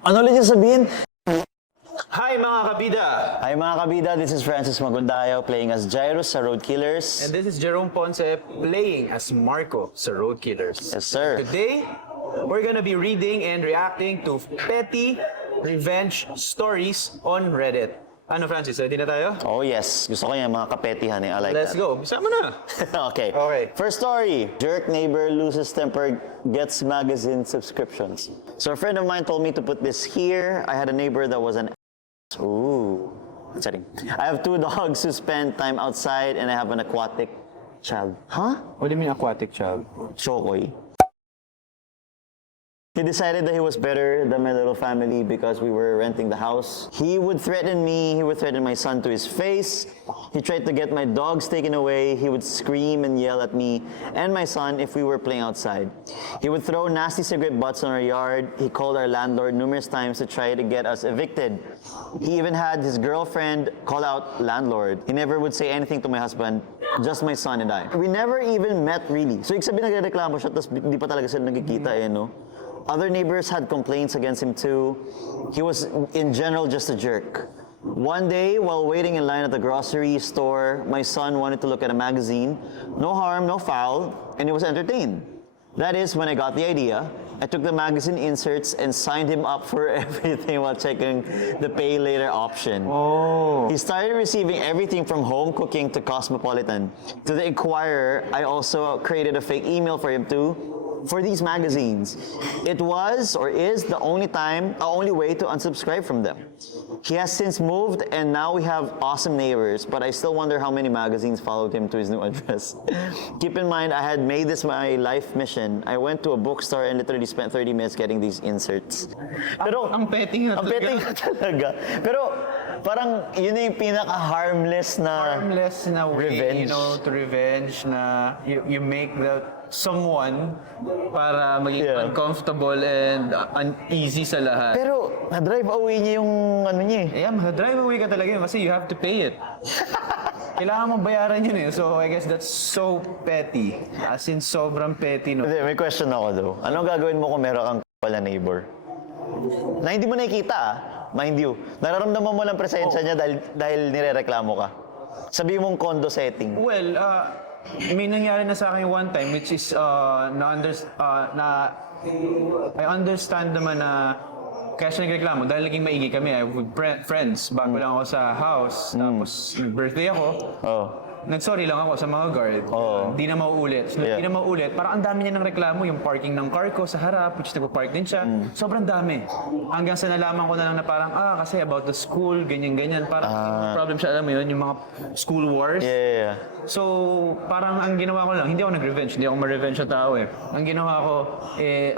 Ano ulit yung sabihin? Hi mga kabida! Hi mga kabida, this is Francis Magundayao playing as Jairus sa ROADKILLERS. And this is Jerome Ponce playing as Marco sa ROADKILLERS. Yes, sir. Today, we're gonna be reading and reacting to petty revenge stories on Reddit. Ano Francis, ready na tayo? Oh yes, gusto ko yan mga kapetihan eh. I like Let's that. go, bisa mo na! Okay. Okay. First story. Jerk neighbor loses temper, gets magazine subscriptions. So a friend of mine told me to put this here. I had a neighbor that was an Ooh. Sorry. I have 2 dogs who spend time outside and I have an aquatic child. Huh? What do you mean aquatic child? Chokoy. He decided that he was better than my little family because we were renting the house. He would threaten me, he would threaten my son to his face. He tried to get my dogs taken away. He would scream and yell at me and my son if we were playing outside. He would throw nasty cigarette butts on our yard. He called our landlord numerous times to try to get us evicted. He even had his girlfriend call out landlord. He never would say anything to my husband, just my son and I. We never even met really. So, ibig sabihin nagreklamo siya, tapos di pa talaga sila nagkikita no? Other neighbors had complaints against him too. He was, in general, just a jerk. One day, while waiting in line at the grocery store, my son wanted to look at a magazine. No harm, no foul, and he was entertained. That is when I got the idea. I took the magazine inserts and signed him up for everything while checking the pay later option. Oh. He started receiving everything from home cooking to Cosmopolitan. To the Inquirer, I also created a fake email for him too, for these magazines. It was or is the only way to unsubscribe from them. He has since moved and now we have awesome neighbors, but I still wonder how many magazines followed him to his new address. Keep in mind, I had made this my life mission. I went to a bookstore and literally spent 30 minutes getting these inserts. Pero, Ang petty nga ang petty nga talaga. Pero, parang yun yung pinaka-harmless na way, revenge. to revenge na you make the someone para maging uncomfortable and uneasy sa lahat. Pero, na-drive away niya yung ano niya eh. Yeah, drive away ka talaga yun kasi you have to pay it. Kailangan mong bayaran yun eh. So, I guess that's so petty. As in, sobrang petty, no? May question ako though. Anong gagawin mo kung meron kang pala neighbor? Na hindi mo nakikita mind you. Nararamdaman mo lang presensya niya dahil nirereklamo ka. Sabi mong condo setting. Well, may nangyari na sa akin one time which is I understand naman na kaya siya nagreklamo dahil naging maingay kami with friends bago lang ako sa house tapos birthday ako. Nag-sorry lang ako sa mga guard. Hindi na mauulit. So, hindi na mauulit. Parang ang dami niya ng reklamo. Yung parking ng car ko sa harap, which nagpa-park din siya. Sobrang dami. Hanggang sa nalaman ko na lang na parang, kasi about the school, ganyan-ganyan. Parang problem siya, alam mo yun, yung mga school wars. Yeah. So, parang ang ginawa ko lang, hindi ako nag-revenge. Hindi ako ma-revenge na tao eh. Ang ginawa ko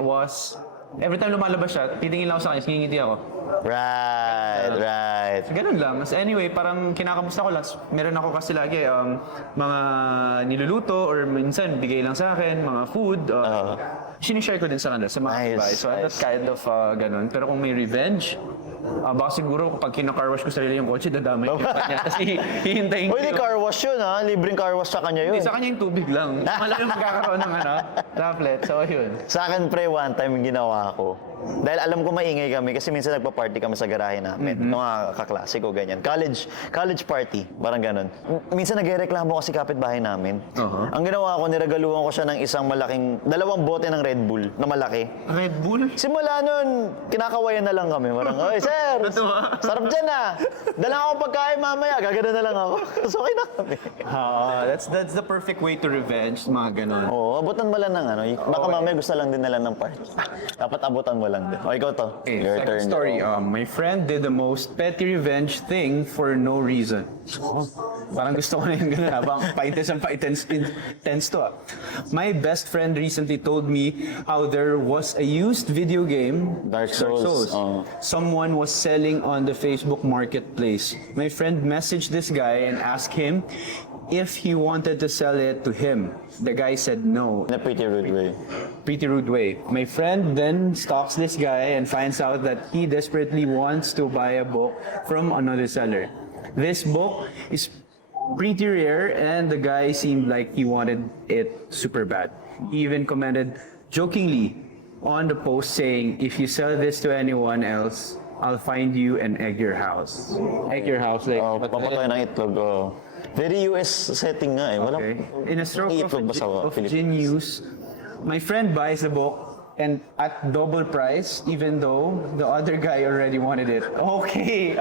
was, every time lumalabas siya, titingin lang ako sa kanya, singingiti ako. Right. Ganun lang. So anyway, parang kinakamusta ko lang. Meron ako kasi lagi mga niluluto or minsan bigay lang sa akin, mga food. Sinishare ko din sa kanila, sa mga bahay. So that's kind of ganun. Pero kung may revenge, baka siguro kapag kina-car wash ko sarili yung kotse, dadamay ko kanya. Kasi hihintayin ko. Hindi car wash yun ha? Libreng car wash sa kanya yun. Hindi, sa kanya yung tubig lang. Malaking magkakaroon ng tablet. So yun. Sa akin pre, one time yung ginawa ko. Dahil alam ko maingay kami kasi minsan nagpa-party kami sa garahe namin. Mga kaklase ko, ganyan. College party, parang ganun. Minsan nagreklamo kasi kapitbahay namin. Ang ginawa ko, niregaluhan ko siya ng isang malaking, 2 bote ng Red Bull na malaki. Red Bull? Simula nun, kinakawayan na lang kami. Parang, oy sir, sarap dyan ah. Dala akong pagkain mamaya, gagana na lang ako. So okay na kami. That's the perfect way to revenge, mga ganun. Abutan mo lang ng ano. Baka mamaya gusto lang din nila ng party. Dapat abutan mo lang din. Ikaw to. Okay, Your second turn. story. My friend did the most petty revenge thing for no reason. Parang gusto ko na yung gano'n habang pa-intense to. My best friend recently told me how there was a used video game, Dark Souls. Someone was selling on the Facebook marketplace. My friend messaged this guy and asked him if he wanted to sell it to him. The guy said no. In a pretty rude way. Pretty rude way. My friend then stalks this guy and finds out that he desperately wants to buy a book from another seller. This book is pretty rare and the guy seemed like he wanted it super bad. He even commented jokingly, on the post saying, if you sell this to anyone else, I'll find you and egg your house. Egg your house, like... Papatay ng itlog, Very US setting nga eh. Walang In a stroke itlog ba sa of Philippines? genius, my friend buys the book and at double price, even though the other guy already wanted it. Okay,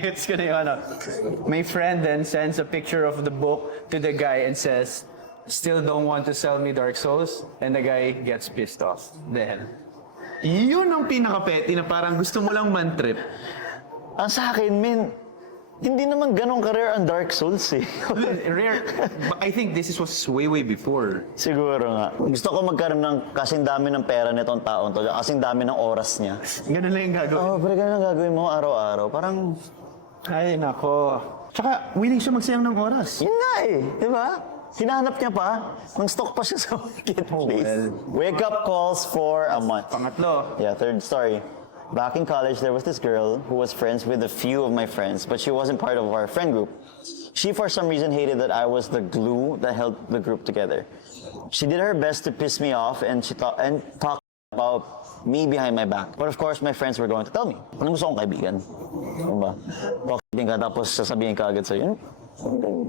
hits ko na yung ano. My friend then sends a picture of the book to the guy and says, still don't want to sell me Dark Souls? And the guy gets pissed off. Then, yun ang pinaka-petty na parang gusto mo lang man-trip. Ang sa akin, hindi naman ganong ka-rare ang Dark Souls eh. Rare. But I think this was way before. Siguro nga. Gusto ko magkaroon ng kasing dami ng pera nitong taon to, kasing dami ng oras niya. Ganun lang yung gagawin. Pero ganun ang gagawin mo araw-araw. Parang, Ay, nako. Tsaka, willing siya magsayang ng oras. yun nga eh. Di ba? Hinahanap niya pa. Nang stock pa siya sa marketplace. Wake up calls for a month. Pangatlo. Yeah, third story. Back in college, there was this girl who was friends with a few of my friends, but she wasn't part of our friend group. She, for some reason, hated that I was the glue that held the group together. She did her best to piss me off, and she talked about me behind my back. But of course, my friends were going to tell me. Anong gusto kong kaibigan? Diba? Talking ka, tapos sasabihin ka agad sa'yo.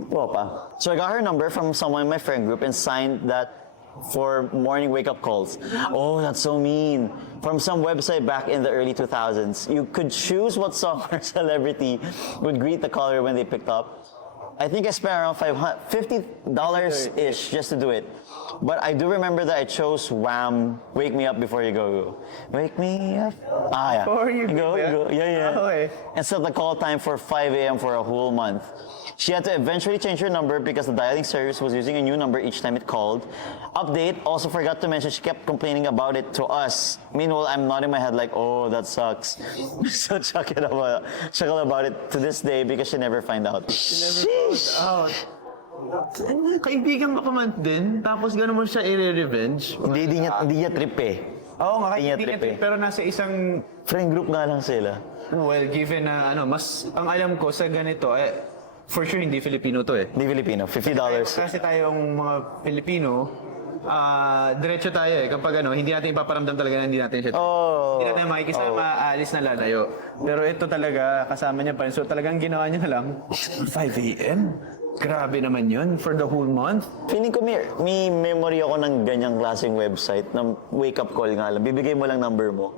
Pa. So I got her number from someone in my friend group and signed that for morning wake-up calls. Oh, that's so mean. From some website back in the early 2000s, you could choose what song or celebrity would greet the caller when they picked up. I think I spent around $50-ish just to do it. But I do remember that I chose Wham! Wake Me Up Before You Go. Wake me up. Yeah. Before you go. Yeah. Okay. And set the call time for 5 a.m. for a whole month. She had to eventually change her number because the dialing service was using a new number each time it called. Update, also forgot to mention she kept complaining about it to us. Meanwhile, I'm nodding my head like, oh, that sucks. So chuckle about it to this day because she never find out. Sheesh! Kaibigan ka pa man din, tapos gano'n mo siya i-revenge. Hindi niya trip eh. Oo nga, Hindi niya hindi trip niya eh. pero nasa isang... Friend group nga lang sila. Well, given na mas ang alam ko sa ganito, for sure hindi Filipino to eh. Hindi Filipino, $50. Kasi tayong mga Pilipino, diretso tayo eh. Kapag hindi natin ipaparamdam talaga na hindi natin siya. Hindi natin makikisama, alis na lalayo. Pero ito talaga, kasama niya pa rin. So talagang ginawa niya na lang, 5 a.m.? Grabe naman yun for the whole month. Feeling ko may memory ako ng ganyang klaseng website na wake-up call nga lang. Bibigay mo lang number mo.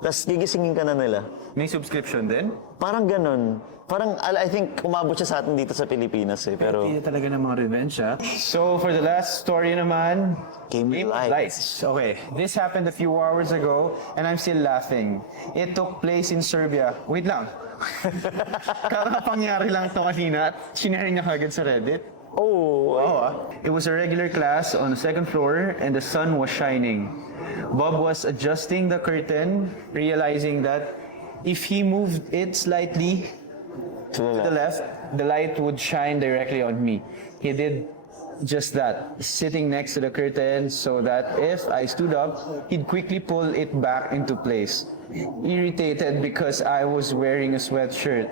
Tapos gigisingin ka na nila. May subscription din? Parang ganun. Parang, I think, umabot siya sa atin dito sa Pilipinas eh. Pero, Hindi talaga ng mga revenge So, for the last story naman, Game of Lights. Okay, this happened a few hours ago and I'm still laughing. It took place in Serbia. Wait lang. Kakapangyari lang to kanina at sinare niya kagad sa Reddit. It was a regular class on the second floor and the sun was shining. Bob was adjusting the curtain, realizing that if he moved it slightly to the left, the light would shine directly on me. He did just that, sitting next to the curtain so that if I stood up, he'd quickly pull it back into place. Irritated because I was wearing a sweatshirt,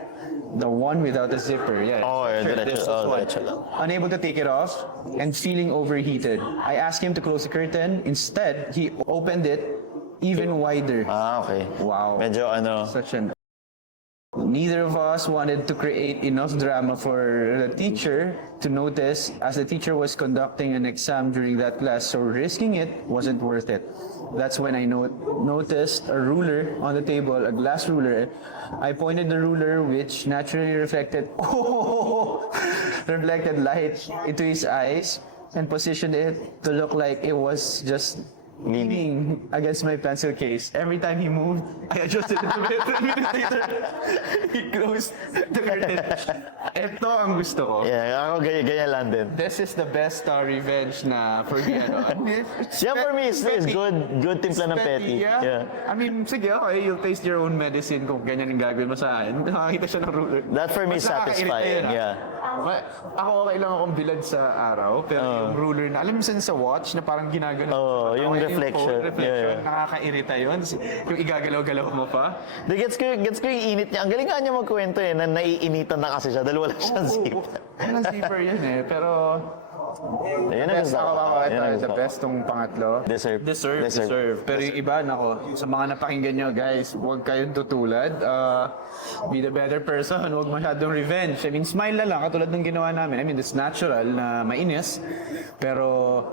the one without a zipper. diretso lang. Unable to take it off and feeling overheated. I asked him to close the curtain. Instead, he opened it even wider. Okay. Wow. Medyo Such an... Neither of us wanted to create enough drama for the teacher to notice, as the teacher was conducting an exam during that class, so risking it wasn't worth it. That's when I noticed a ruler on the table, a glass ruler. I pointed the ruler, which naturally reflected light into his eyes, and positioned it to look like it was just leaning against my pencil case. Every time he moved, I adjusted it a bit. Later, he closed the curtain. Ito ang gusto ko. Yeah, ako ganyan lang din. This is the best revenge na for me. Yeah, for me, it's good timpla ng petty. Yeah. I mean, sige, okay, you'll taste your own medicine kung ganyan yung gagawin mo sa akin. Nakakita siya ng ruler. That for me is satisfying, yeah. Ako okay lang akong bilad sa araw, pero yung ruler na, alam mo sa watch na parang ginagano. Yung reflection. Yeah. Nakakairita yun. Yung igagalaw-galaw mo pa. Gets ko yung init niya. Ang galing nga niya magkwento na naiinitan na kasi siya dahil wala siyang zipper. Walang zipper yun eh. Pero Yun ang gusto ko. Yun ang gusto The ko. best tong pangatlo. Deserve. Pero yung iba, nako, sa mga napakinggan nyo, guys, huwag kayong tutulad. Be the better person. Huwag masyadong revenge. I mean, smile na lang, katulad ng ginawa namin. I mean, it's natural na mainis. Pero,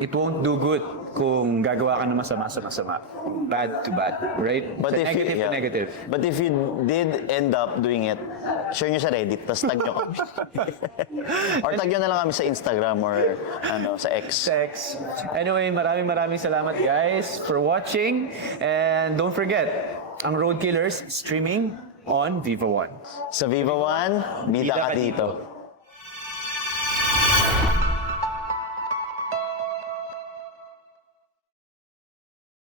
it won't do good kung gagawa ka ng masama sa masama. Bad to bad, right? But So, if negative you, to negative. But if you did end up doing it, share nyo sa Reddit, tapos tag nyo kami. Or tag nyo na lang kami sa Instagram or sa X. Sex. Anyway, maraming salamat guys for watching. And don't forget, ang Road Killers streaming on Viva One. Sa Viva One, bida ka dito.